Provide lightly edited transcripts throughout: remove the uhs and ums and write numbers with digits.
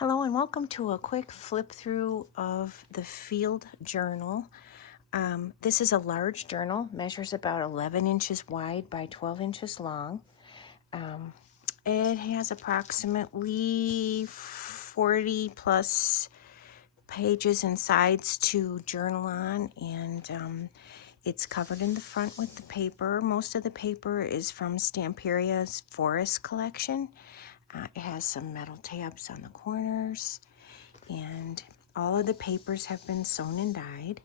Hello and welcome to a quick flip through of the field journal. This is a large journal, measures about 11 inches wide by 12 inches long. It has approximately 40 plus pages and sides to journal on, and it's covered in the front with the paper. Most of the paper is from Stamperia's Forest collection. It has some metal tabs on the corners, and all of the papers have been sewn and dyed.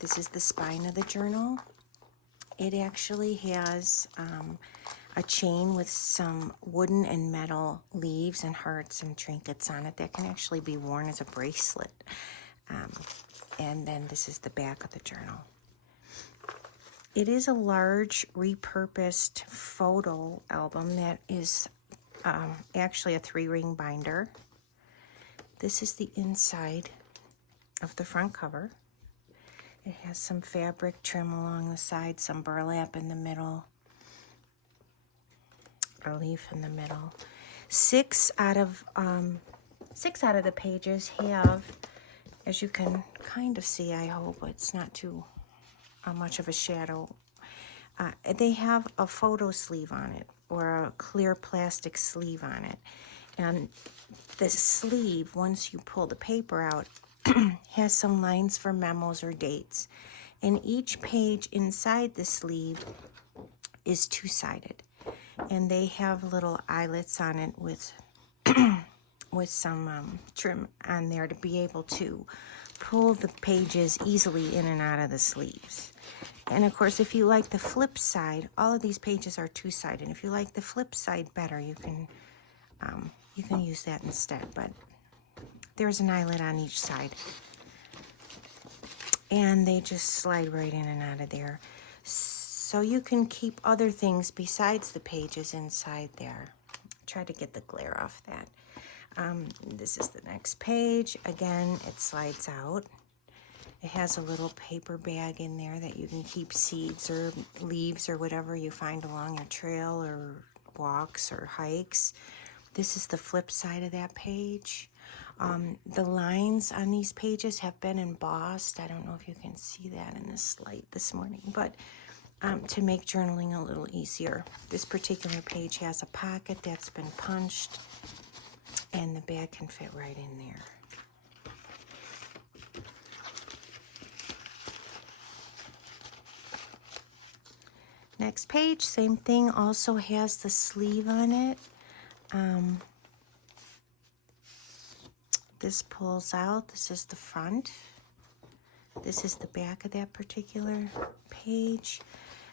This is the spine of the journal. It actually has a chain with some wooden and metal leaves and hearts and trinkets on it that can actually be worn as a bracelet. And then this is the back of the journal. It is a large repurposed photo album that is actually a 3-ring binder. This is the inside of the front cover. It has some fabric trim along the side, some burlap in the middle, a leaf in the middle. Six out of the pages have, as you can kind of see, I hope it's not too much of a shadow, they have a photo sleeve on it, or a clear plastic sleeve on it. And the sleeve, once you pull the paper out, has some lines for memos or dates. And each page inside the sleeve is two-sided. And they have little eyelets on it with some trim on there to be able to pull the pages easily in and out of the sleeves. And of course, if you like the flip side, all of these pages are two-sided. If you like the flip side better, you can use that instead. But there's an eyelet on each side, and they just slide right in and out of there. So you can keep other things besides the pages inside there. Try to get the glare off that. This is the next page. Again, it slides out. It has a little paper bag in there that you can keep seeds or leaves or whatever you find along your trail or walks or hikes. This is the flip side of that page. The lines on these pages have been embossed. I don't know if you can see that in this light this morning, but to make journaling a little easier. This particular page has a pocket that's been punched, and the bag can fit right in there. Next page, same thing, also has the sleeve on it. This pulls out. This is the front. This is the back of that particular page.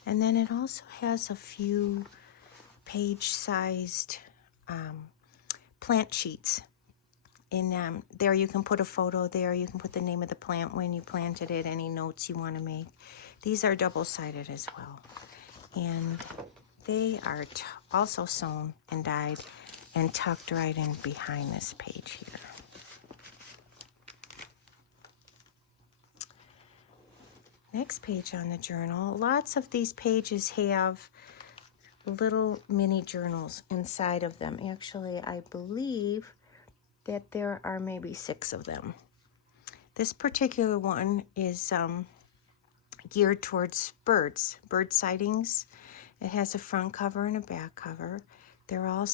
And then it also has a few page-sized plant sheets. In there you can put a photo there. You can put the name of the plant, when you planted it, any notes you want to make. These are double-sided as well. And they are also sewn and dyed and tucked right in behind this page here. Next page on the journal. Lots of these pages have little mini journals inside of them. Actually, I believe that there are maybe 6 of them. This particular one is geared towards bird sightings. It has a front cover and a back cover. They're all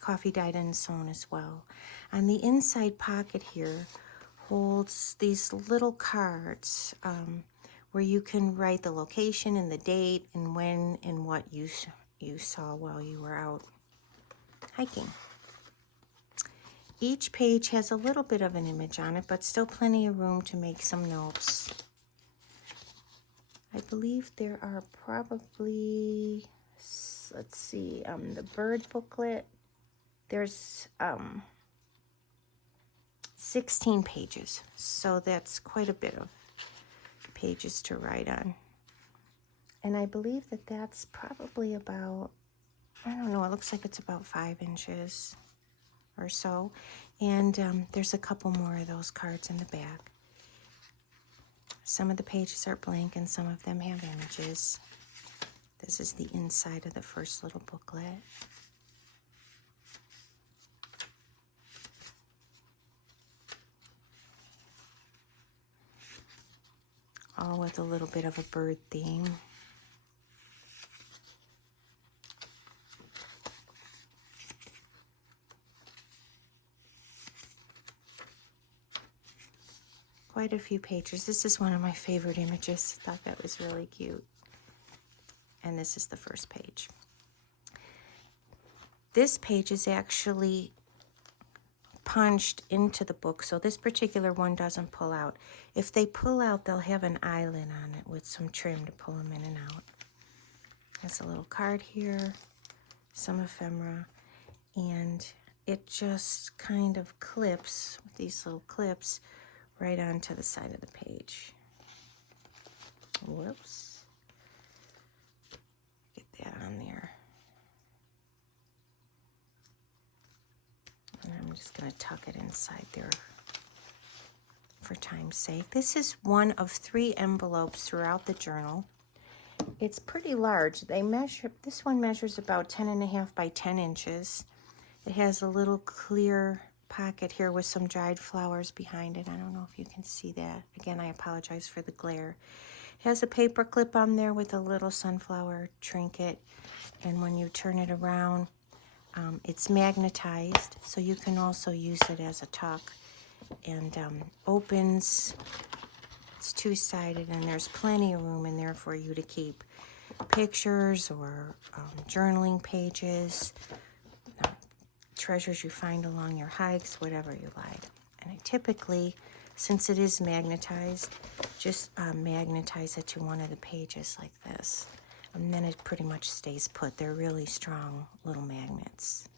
coffee dyed and sewn as well. On the inside pocket here holds these little cards where you can write the location and the date and when and what you saw while you were out hiking. Each page has a little bit of an image on it, but still plenty of room to make some notes. I believe there are probably, let's see, the bird booklet, there's 16 pages, so that's quite a bit of pages to write on. And I believe that that's probably about, I don't know, it looks like it's about 5 inches or so. And there's a couple more of those cards in the back. Some of the pages are blank and some of them have images. This is the inside of the first little booklet. all with a little bit of a bird theme. Quite a few pages. This is one of my favorite images. Thought that was really cute. And this is the first page. This page is actually punched into the book, so this particular one doesn't pull out. If they pull out, they'll have an eyelet on it with some trim to pull them in and out. There's a little card here, some ephemera, and it just kind of clips with these little clips right onto the side of the page. Whoops. Get that on there. And I'm just going to tuck it inside there for time's sake. This is one of 3 envelopes throughout the journal. It's pretty large. This one measures about 10.5 by 10 inches. It has a little clear pocket here with some dried flowers behind it. I don't know if you can see that. Again, I apologize for the glare. It has a paper clip on there with a little sunflower trinket, and when you turn it around, it's magnetized, so you can also use it as a tuck, and opens. It's 2-sided, and there's plenty of room in there for you to keep pictures or journaling pages, treasures you find along your hikes, whatever you like. And I typically, since it is magnetized, just magnetize it to one of the pages like this. And then it pretty much stays put. They're really strong little magnets.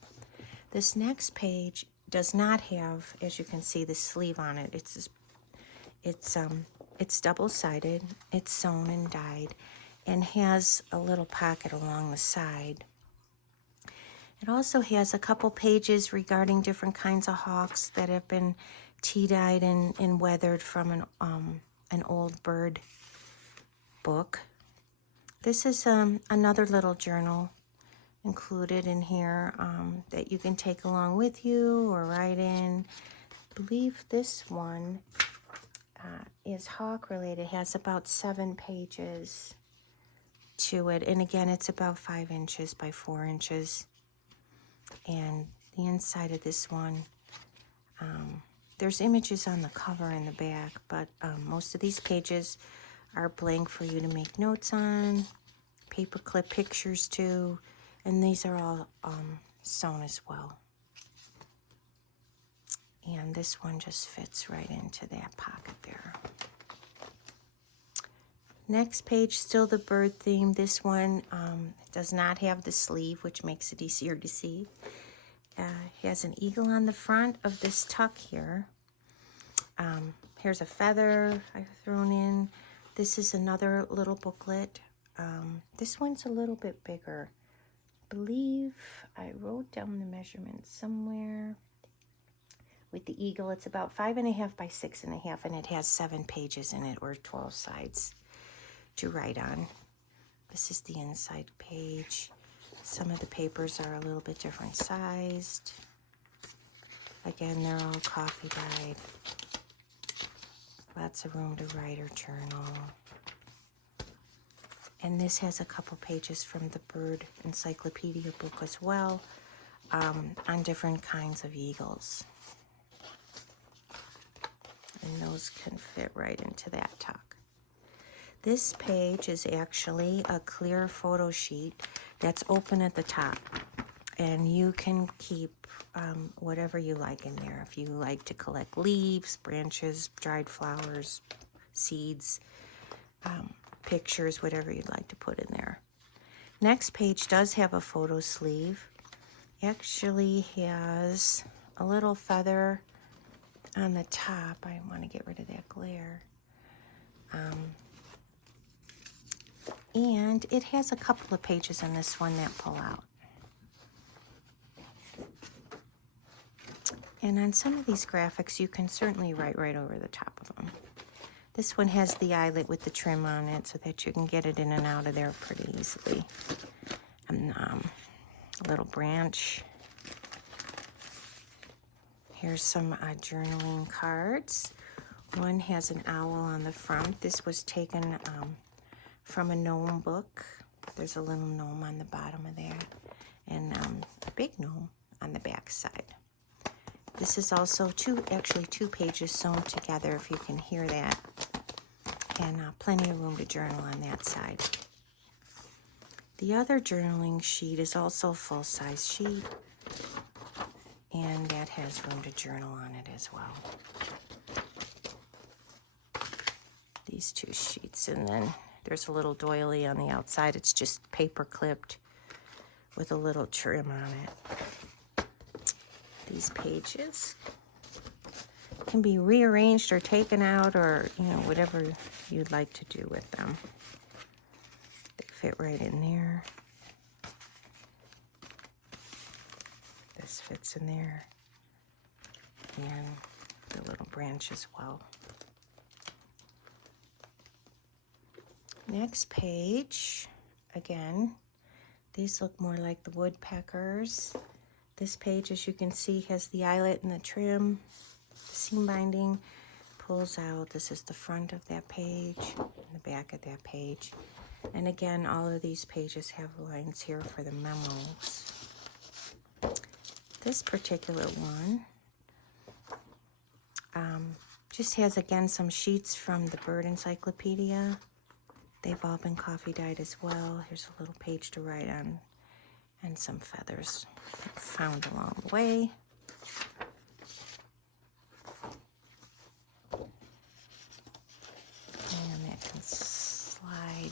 This next page does not have, as you can see, the sleeve on it. It's double-sided, it's sewn and dyed, and has a little pocket along the side. It also has a couple pages regarding different kinds of hawks that have been tea-dyed and weathered from an old bird book. This is another little journal included in here that you can take along with you or write in. I believe this one is hawk related. It has about 7 pages to it, and again, it's about 5 inches by 4 inches. And the inside of this one, there's images on the cover and the back, but most of these pages are blank for you to make notes on, paperclip pictures too, and these are all sewn as well. And this one just fits right into that pocket there. Next page, still the bird theme. This one does not have the sleeve, which makes it easier to see. It has an eagle on the front of this tuck here. Here's a feather I've thrown in. This is another little booklet. This one's a little bit bigger. I believe I wrote down the measurements somewhere. With the eagle, it's about 5.5 by 6.5, and it has 7 pages in it, or 12 sides to write on. This is the inside page. Some of the papers are a little bit different sized. Again, they're all coffee dyed. Lots of room to write or journal. And this has a couple pages from the Bird Encyclopedia book as well, on different kinds of eagles. And those can fit right into that tuck. This page is actually a clear photo sheet that's open at the top, and you can keep whatever you like in there. If you like to collect leaves, branches, dried flowers, seeds, pictures, whatever you'd like to put in there. Next page does have a photo sleeve. Actually has a little feather on the top. I want to get rid of that glare. And it has a couple of pages in this one that pull out. And on some of these graphics, you can certainly write right over the top of them. This one has the eyelet with the trim on it so that you can get it in and out of there pretty easily. And a little branch. Here's some journaling cards One has an owl on the front. This was taken from a gnome book. There's a little gnome on the bottom of there, and a big gnome on the back side. This is also actually two pages sewn together, if you can hear that, and plenty of room to journal on that side. The other journaling sheet is also a full-size sheet, and that has room to journal on it as well. These two sheets, and then there's a little doily on the outside. It's just paper clipped with a little trim on it. These pages can be rearranged or taken out, or whatever you'd like to do with them. They fit right in there. This fits in there, and the little branch as well. Next page, again, these look more like the woodpeckers. This page, as you can see, has the eyelet and the trim. The seam binding pulls out. This is the front of that page and the back of that page. And again, all of these pages have lines here for the memos. This particular one just has, again, some sheets from the bird encyclopedia. They've all been coffee dyed as well. Here's a little page to write on, and some feathers found along the way. And that can slide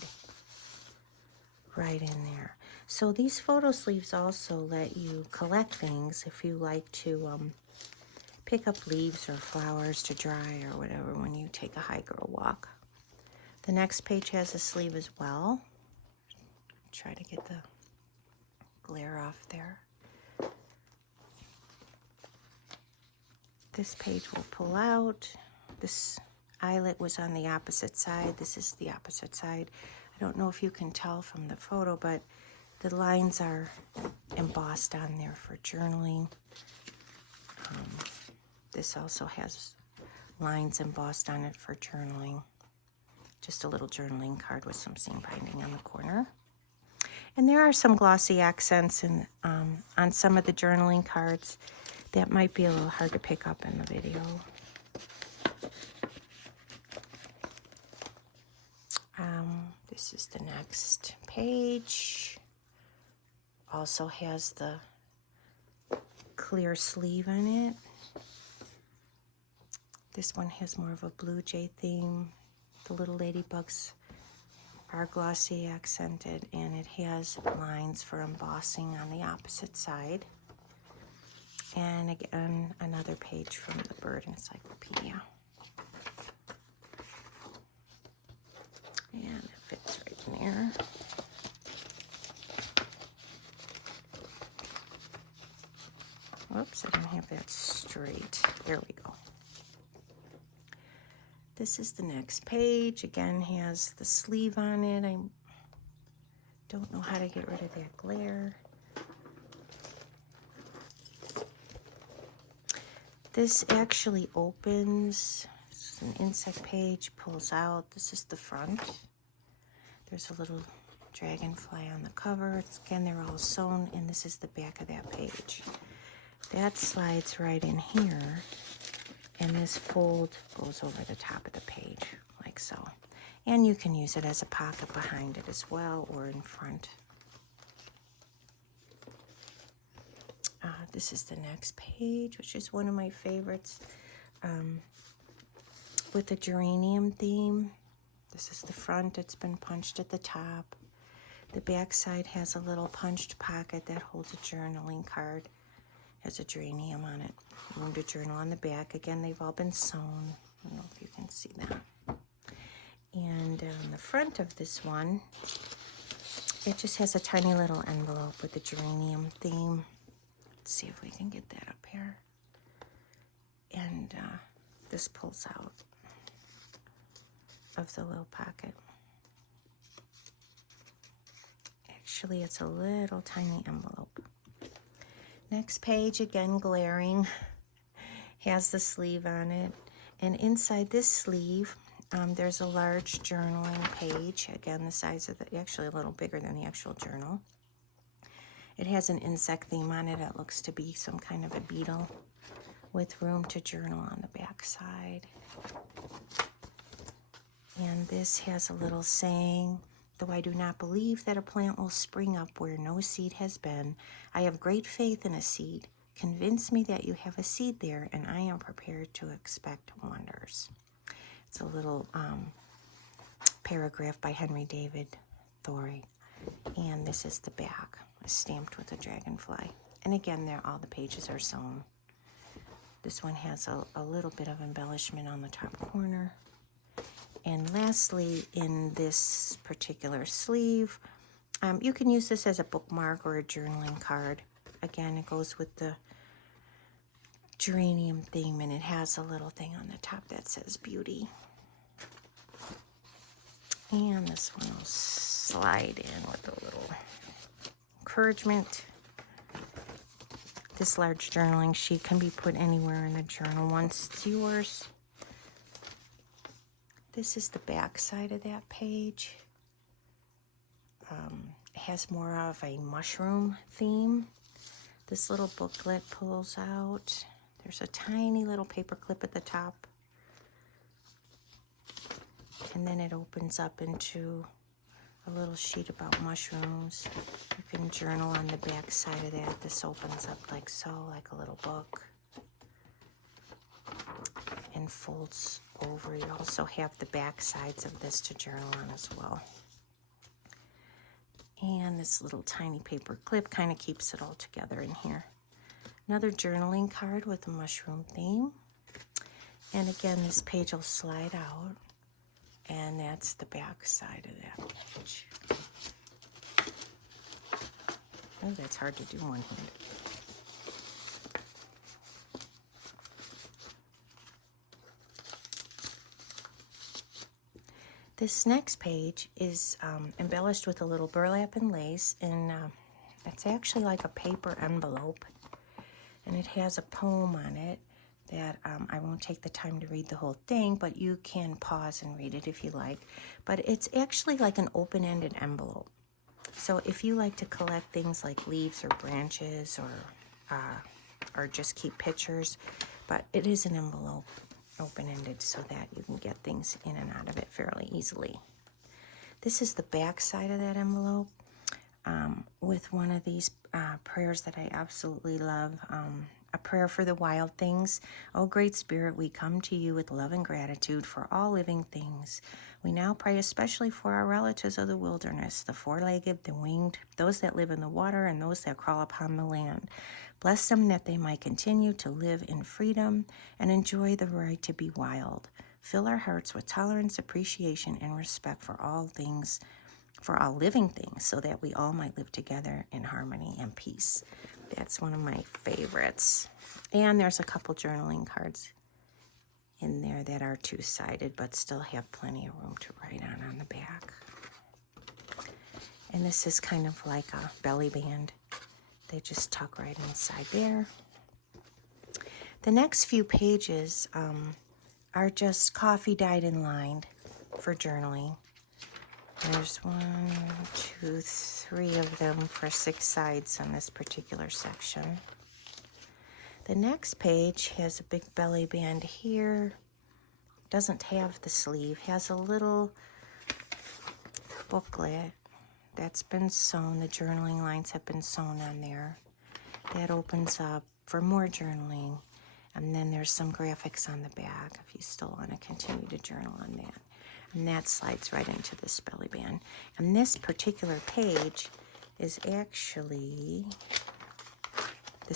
right in there. So these photo sleeves also let you collect things if you like to pick up leaves or flowers to dry or whatever when you take a hike or a walk. The next page has a sleeve as well. Try to get the glare off there. This page will pull out. This eyelet was on the opposite side. This is the opposite side. I don't know if you can tell from the photo, but the lines are embossed on there for journaling. This also has lines embossed on it for journaling. Just a little journaling card with some seam binding on the corner. And there are some glossy accents on some of the journaling cards that might be a little hard to pick up in the video. This is the next page. Also has the clear sleeve on it. This one has more of a blue jay theme. The little ladybugs are glossy accented, and it has lines for embossing on the opposite side. And again, another page from the bird encyclopedia. And it fits right in there. Whoops, I don't have that straight. There we go. This is the next page. Again, has the sleeve on it. I don't know how to get rid of that glare. This actually opens. This is an insect page, pulls out. This is the front. There's a little dragonfly on the cover. Again, they're all sewn, and this is the back of that page. That slides right in here, and this fold goes over the top of the page, like so. And you can use it as a pocket behind it as well, or in front. This is the next page, which is one of my favorites, with the geranium theme. This is the front. It's been punched at the top. The back side has a little punched pocket that holds a journaling card. Has a geranium on it. Room to journal on the back. Again, they've all been sewn. I don't know if you can see that. And on the front of this one, it just has a tiny little envelope with the geranium theme. Let's see if we can get that up here. And this pulls out of the little pocket. Actually, it's a little tiny envelope. Next page, again glaring, has the sleeve on it. And inside this sleeve, there's a large journaling page. Again, the size of the, actually a little bigger than the actual journal. It has an insect theme on it. It looks to be some kind of a beetle with room to journal on the back side. And this has a little saying, though I do not believe that a plant will spring up where no seed has been, I have great faith in a seed. Convince me that you have a seed there, and I am prepared to expect wonders. It's a little paragraph by Henry David Thoreau. And this is the back, stamped with a dragonfly. And again, there all the pages are sewn. This one has a little bit of embellishment on the top corner. And lastly, in this particular sleeve, you can use this as a bookmark or a journaling card. Again, it goes with the geranium theme, and it has a little thing on the top that says beauty. And this one will slide in with a little encouragement. This large journaling sheet can be put anywhere in the journal once it's yours. This is the back side of that page. It has more of a mushroom theme. This little booklet pulls out. There's a tiny little paper clip at the top. And then it opens up into a little sheet about mushrooms. You can journal on the back side of that. This opens up like so, like a little book. And folds over. You also have the back sides of this to journal on as well. And this little tiny paper clip kind of keeps it all together in here. Another journaling card with a mushroom theme. And again, this page will slide out. And that's the back side of that page. Oh, that's hard to do one-handed. This next page is embellished with a little burlap and lace, and it's actually like a paper envelope, and it has a poem on it that I won't take the time to read the whole thing, but you can pause and read it if you like. But it's actually like an open-ended envelope. So if you like to collect things like leaves or branches or just keep pictures, but it is an envelope, open-ended, so that you can get things in and out of it fairly easily. This is the back side of that envelope with one of these prayers that I absolutely love. A prayer for the wild things. O Great Spirit, we come to you with love and gratitude for all living things. We now pray especially for our relatives of the wilderness, the four-legged, the winged, those that live in the water, and those that crawl upon the land. Bless them that they might continue to live in freedom and enjoy the right to be wild. Fill our hearts with tolerance, appreciation, and respect for all things, for all living things, so that we all might live together in harmony and peace. That's one of my favorites. And there's a couple journaling cards in there that are two-sided, but still have plenty of room to write on the back. And this is kind of like a belly band. They just tuck right inside there. The next few pages are just coffee dyed and lined for journaling. There's 1, 2, 3 of them for 6 sides on this particular section. The next page has a big belly band here. Doesn't have the sleeve. Has a little booklet that's been sewn. The journaling lines have been sewn on there. That opens up for more journaling. And then there's some graphics on the back if you still want to continue to journal on that. And that slides right into this belly band. And this particular page is actually the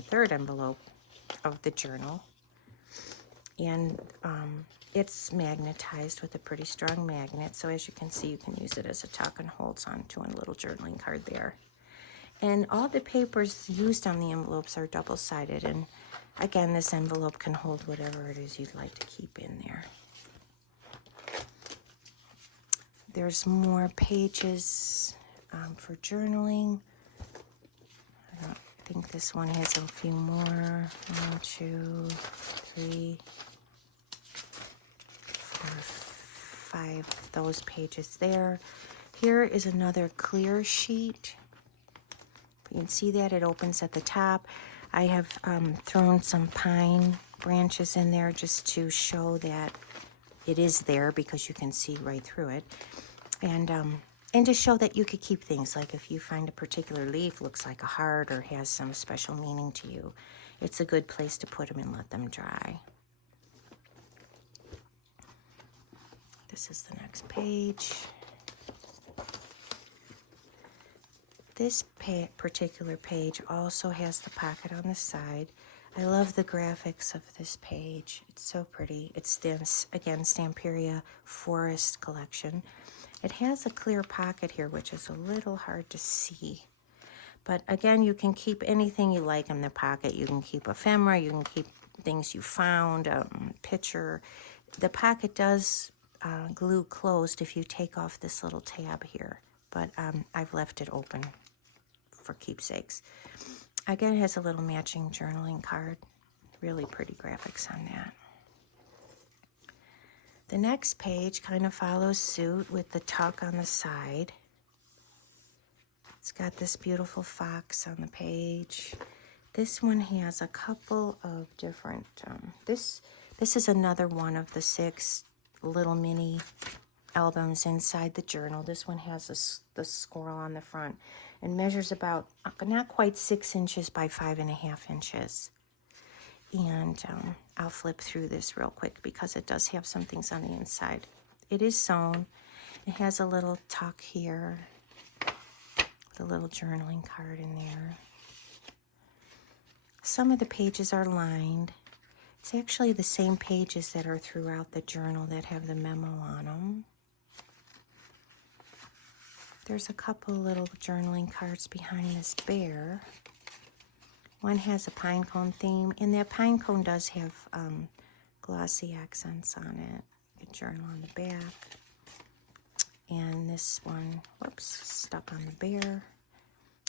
third envelope of the journal. And it's magnetized with a pretty strong magnet. So as you can see, you can use it as a tuck and holds onto a little journaling card there. And all the papers used on the envelopes are double-sided. And again, this envelope can hold whatever it is you'd like to keep in there. There's more pages for journaling. I don't think this one has a few more. 1, 2, 3, 5 of those pages there. Here is another clear sheet. You can see that it opens at the top. I have thrown some pine branches in there just to show that it is there, because you can see right through it. And to show that you could keep things, like if you find a particular leaf looks like a heart or has some special meaning to you, it's a good place to put them and let them dry. This is the next page. This particular page also has the pocket on the side. I love the graphics of this page. It's so pretty. It's this, again, Stamperia Forest Collection. It has a clear pocket here, which is a little hard to see. But again, you can keep anything you like in the pocket. You can keep ephemera, you can keep things you found, picture. The pocket does glue closed if you take off this little tab here, but I've left it open for keepsakes. Again, it has a little matching journaling card. Really pretty graphics on that. The next page kind of follows suit with the tuck on the side. It's got this beautiful fox on the page. This one has a couple of different, this is another one of the 6 little mini albums inside the journal. This one has the squirrel on the front and measures about, not quite 6 inches by 5.5 inches. And I'll flip through this real quick because it does have some things on the inside. It is sewn. It has a little tuck here, the little journaling card in there. Some of the pages are lined. It's actually the same pages that are throughout the journal that have the memo on them. There's a couple little journaling cards behind this bear. One has a pine cone theme, and that pine cone does have glossy accents on it. A journal on the back. And this one, whoops, stuck on the bear.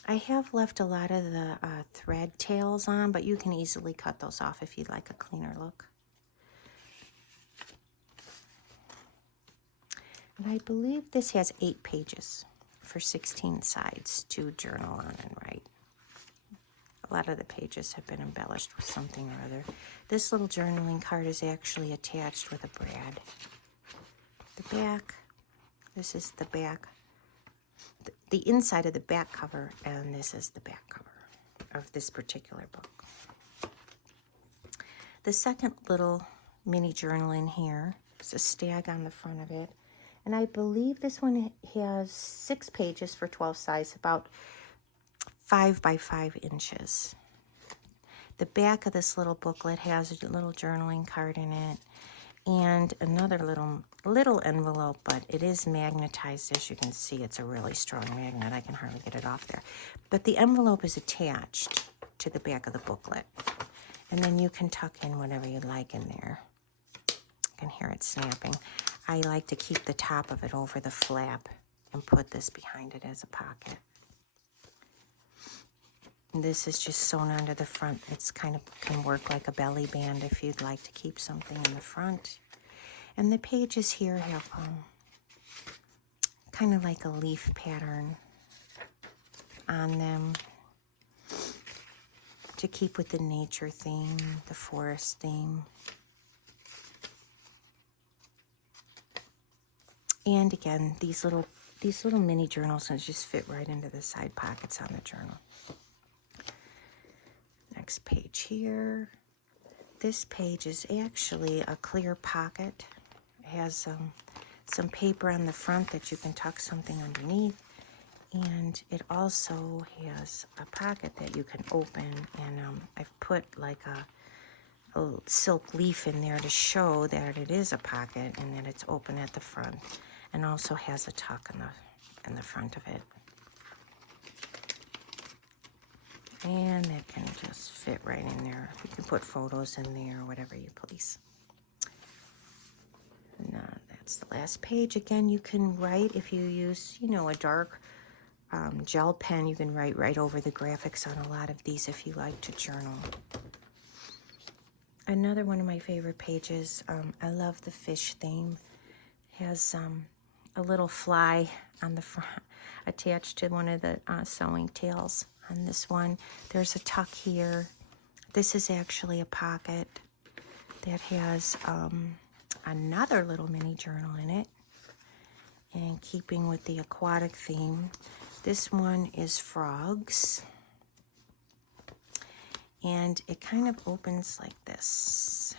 I have left a lot of the thread tails on, but you can easily cut those off if you'd like a cleaner look. And I believe this has 8 pages for 16 sides to journal on and write. A lot of the pages have been embellished with something or other. This little journaling card is actually attached with a brad. The back, this is the back, the inside of the back cover, and this is the back cover of this particular book. The second little mini journal in here is a stag on the front of it. And I believe this one has 6 pages for 12 size, about 5 by 5 inches. The back of this little booklet has a little journaling card in it and another little envelope, but it is magnetized. As you can see, it's a really strong magnet. I can hardly get it off there. But the envelope is attached to the back of the booklet. And then you can tuck in whatever you like in there. You can hear it snapping. I like to keep the top of it over the flap and put this behind it as a pocket. This is just sewn onto the front. It's kind of can work like a belly band if you'd like to keep something in the front. And the pages here have kind of like a leaf pattern on them to keep with the nature theme, the forest theme. And again, these little mini journals just fit right into the side pockets on the journal. Next page here. This page is actually a clear pocket. It has some paper on the front that you can tuck something underneath. And it also has a pocket that you can open. And I've put like a silk leaf in there to show that it is a pocket and that it's open at the front. And also has a tuck in the front of it. And it can just fit right in there. You can put photos in there, whatever you please. And that's the last page. Again, you can write if you use, a dark gel pen. You can write right over the graphics on a lot of these if you like to journal. Another one of my favorite pages. I love the fish theme. has a little fly on the front attached to one of the sewing tails. On this one, there's a tuck here. This is actually a pocket that has another little mini journal in it. And keeping with the aquatic theme, this one is frogs. And it kind of opens like this.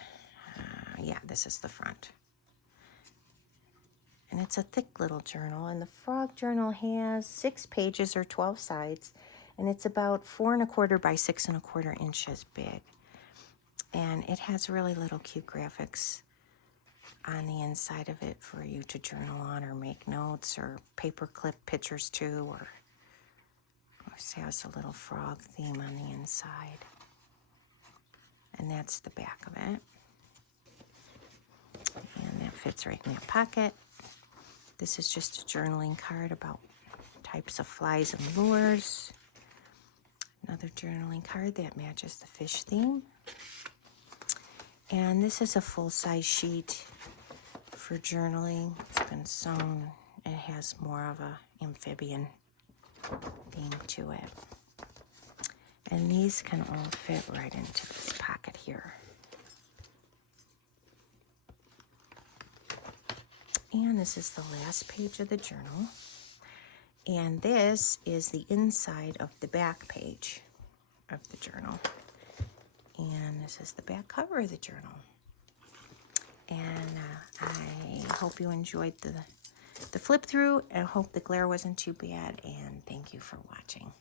Yeah, this is the front. And it's a thick little journal. And the frog journal has 6 pages or 12 sides. And it's about 4 1/4 by 6 1/4 inches big. And it has really little cute graphics on the inside of it for you to journal on or make notes or paper clip pictures too. Or it has a little frog theme on the inside. And that's the back of it. And that fits right in that pocket. This is just a journaling card about types of flies and lures. Another journaling card that matches the fish theme. And this is a full-size sheet for journaling. It's been sewn. It has more of a amphibian theme to it. And these can all fit right into this pocket here. And this is the last page of the journal. And this is the inside of the back page of the journal. And this is the back cover of the journal. And I hope you enjoyed the flip through. I hope the glare wasn't too bad. And thank you for watching.